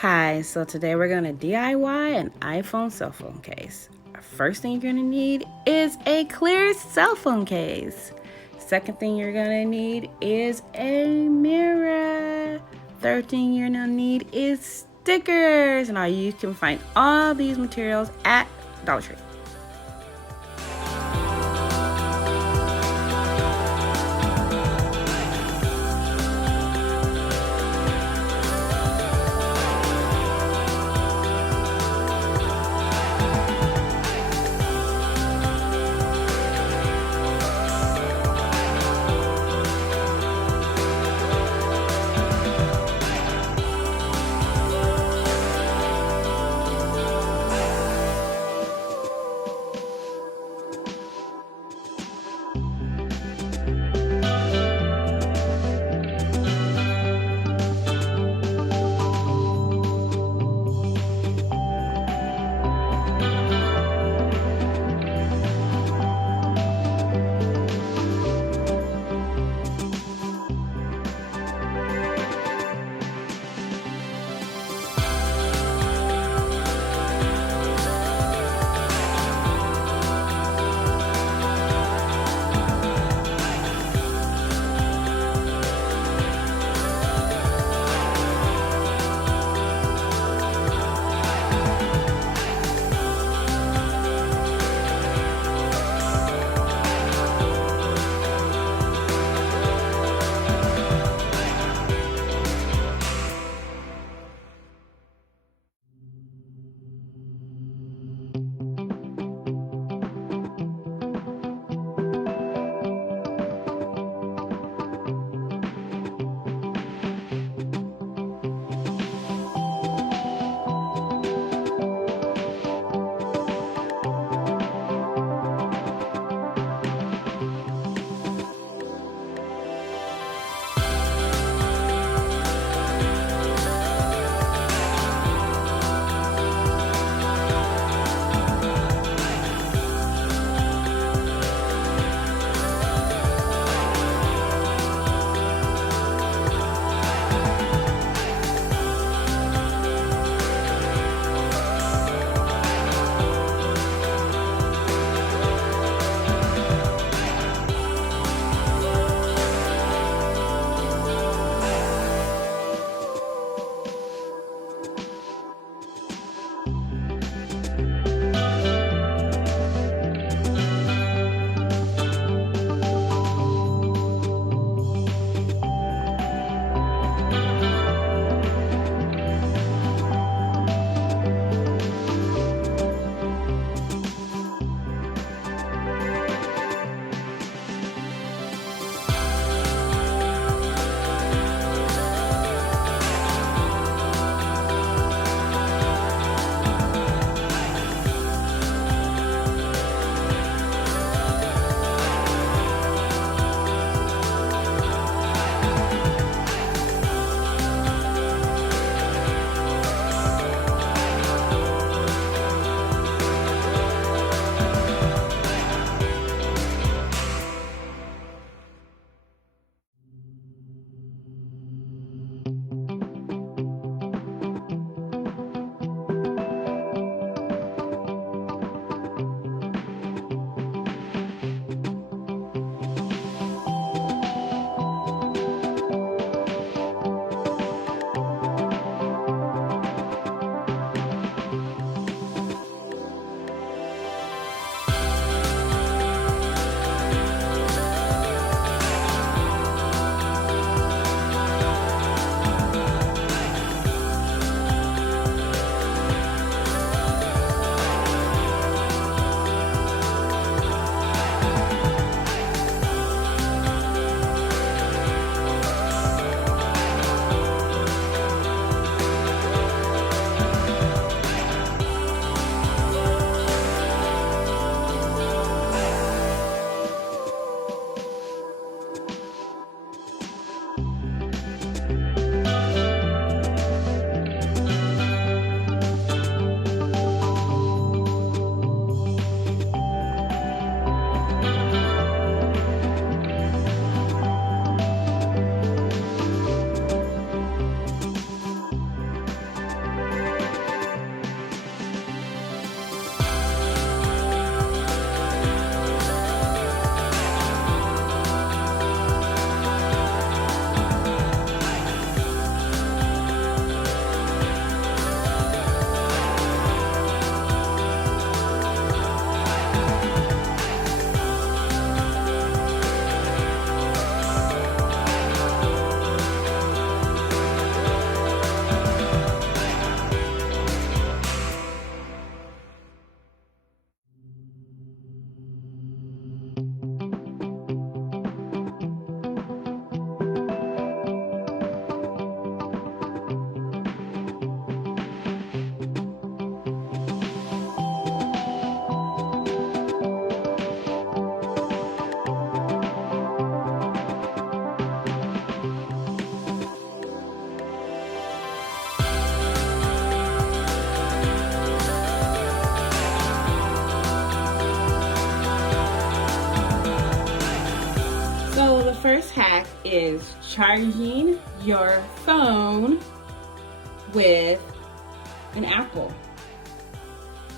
Hi, so today we're going to DIY an iPhone cell phone case. First thing you're going to need is a clear cell phone case. Second thing you're going to need is a mirror. Third thing you're going to need is stickers. Now you can find all these materials at Dollar Tree. first hack is charging your phone with an apple.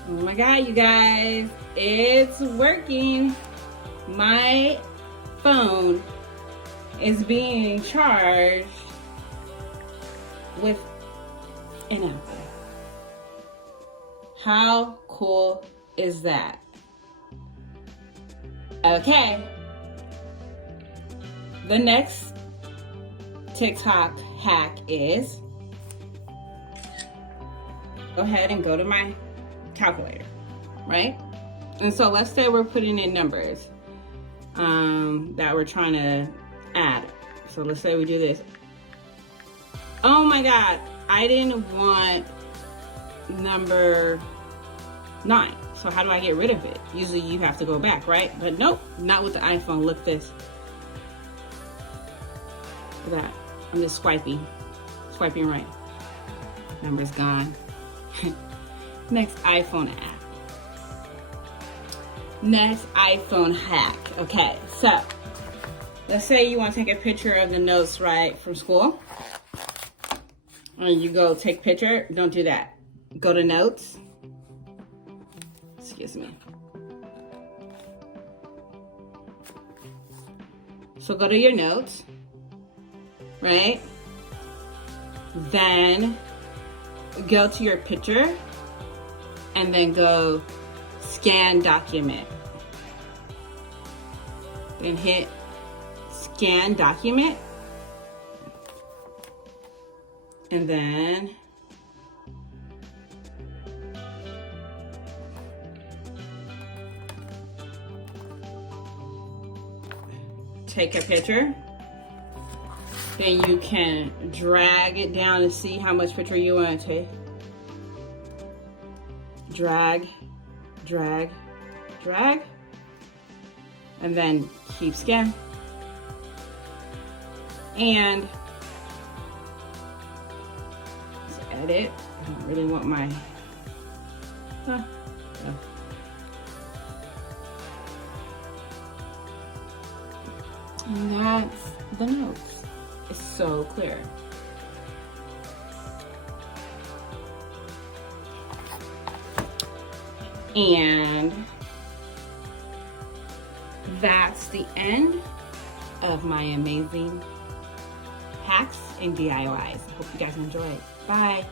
Oh my God, you guys, it's working. My phone is being charged with an apple. How cool is that? Okay. The next TikTok hack is go ahead and go to my calculator, right? And so let's say we're putting in numbers that we're trying to add. So let's say we do this. Oh my God, I didn't want number 9. So how do I get rid of it? Usually you have to go back, right? But nope, not with the iPhone. Look this. Look at that. I'm just swiping right. Number's gone. Next iPhone app. Next iPhone hack. Okay, so let's say you want to take a picture of the notes, right, from school. And you go take picture. Don't do that. Go to notes. Excuse me. So go to your notes, right? Then go to your picture and then go scan document. Then hit scan document. And then take a picture. Then you can drag it down and see how much picture you want to take. Drag, drag, drag. And then keep scan. And let's edit. I don't really want my and that's the notes. It's so clear. And that's the end of my amazing hacks and DIYs. I hope you guys enjoyed. Bye.